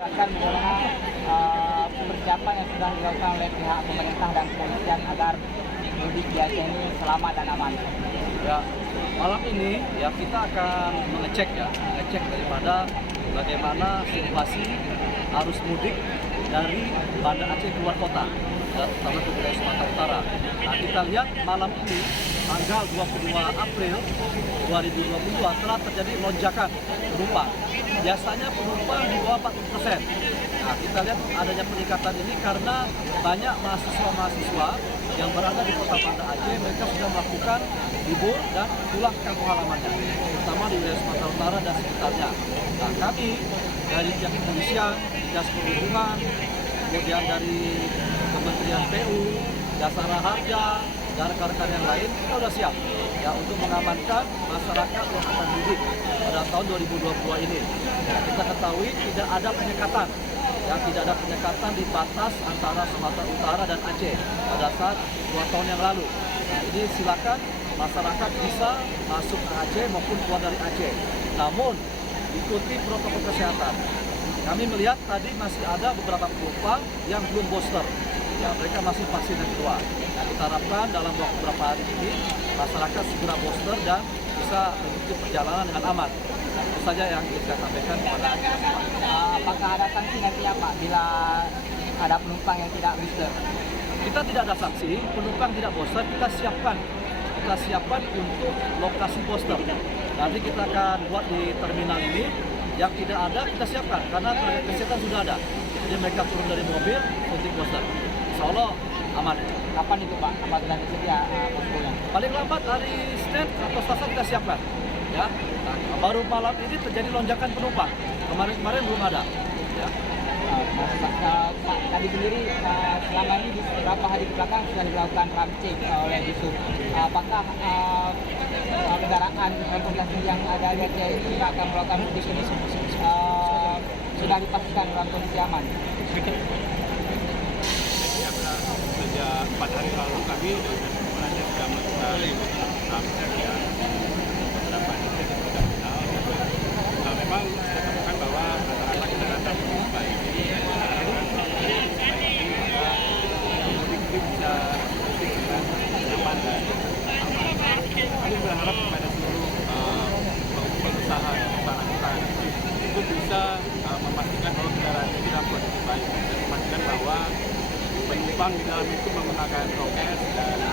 Bagaimana persiapan yang sudah dilakukan oleh pihak pemerintah dan kepolisian agar mudik di Aceh ini selamat dan aman? Ya, malam ini ya kita akan mengecek daripada bagaimana situasi arus mudik dari Banda Aceh keluar kota, ya, terutama ke wilayah Sumatera Utara. Nah, kita lihat malam ini tanggal 22 April 2022 telah terjadi lonjakan penumpang. Biasanya penumpang di bawah 40%. Nah, kita lihat adanya peningkatan ini karena banyak mahasiswa-mahasiswa yang berada di kota Banda Aceh, mereka sudah melakukan libur dan pulang ke kampung halamannya, terutama di wilayah Sumatera Utara dan sekitarnya. Nah, kami dari pihak kepolisian, Dinas Perhubungan, kemudian dari Kementerian PU, Jasara Harja, dan rekan-rekan yang lain, kita sudah siap ya untuk mengamankan masyarakat yang akan mudik pada tahun 2022 ini. Ya, kita ketahui tidak ada penyekatan. Ya, tidak ada penyekatan di batas antara Sumatera Utara dan Aceh pada saat 2 tahun yang lalu. Nah, ini silakan masyarakat bisa masuk ke Aceh maupun keluar dari Aceh. Namun, ikuti protokol kesehatan. Kami melihat tadi masih ada beberapa penumpang yang belum booster. Ya, mereka masih vaksin yang kedua. Nah, kita harapkan dalam waktu beberapa hari ini masyarakat segera booster dan bisa mengikuti perjalanan dengan aman. Nah, itu saja yang kita sampaikan kepada kita semua. Apakah ada sanksi nantinya Pak bila ada penumpang yang tidak booster? Kita tidak ada sanksi, penumpang tidak booster, kita siapkan untuk lokasi booster. Nanti kita akan buat di terminal ini, yang tidak ada kita siapkan karena tenaga kesehatan sudah ada. Jadi mereka turun dari mobil untuk booster. Insya Allah aman. Kapan itu Pak? Apabila tersedia poskonya? Paling lambat hari Senin atau Selasa kita siapkan. Ya. Nah, baru malam ini terjadi lonjakan penumpang. Kemarin belum ada. Ya. Pak, tadi sendiri selama ini di beberapa hari ke belakang sudah dilakukan ramcek oleh Disub. Apakah kendaraan transportasi yang ada di Aceh ini akan melakukan mudik ini sudah dipastikan dalam kondisi aman? Sejak 4 hari lalu kami sebenarnya sudah melakukan ramcek ya beberapa titik yang sudah kenal. Nah, memang kita temukan bahwa rata-rata kendaraan penumpang ini mudik ini bisa mudik dengan nyaman dan aman. Kami berharap kepada seluruh pengusaha yang melakukan itu bisa memastikan bahwa kendaraan ini dalam kondisi baik dan memastikan bahwa penumpang di dalam itu menggunakan prokes dan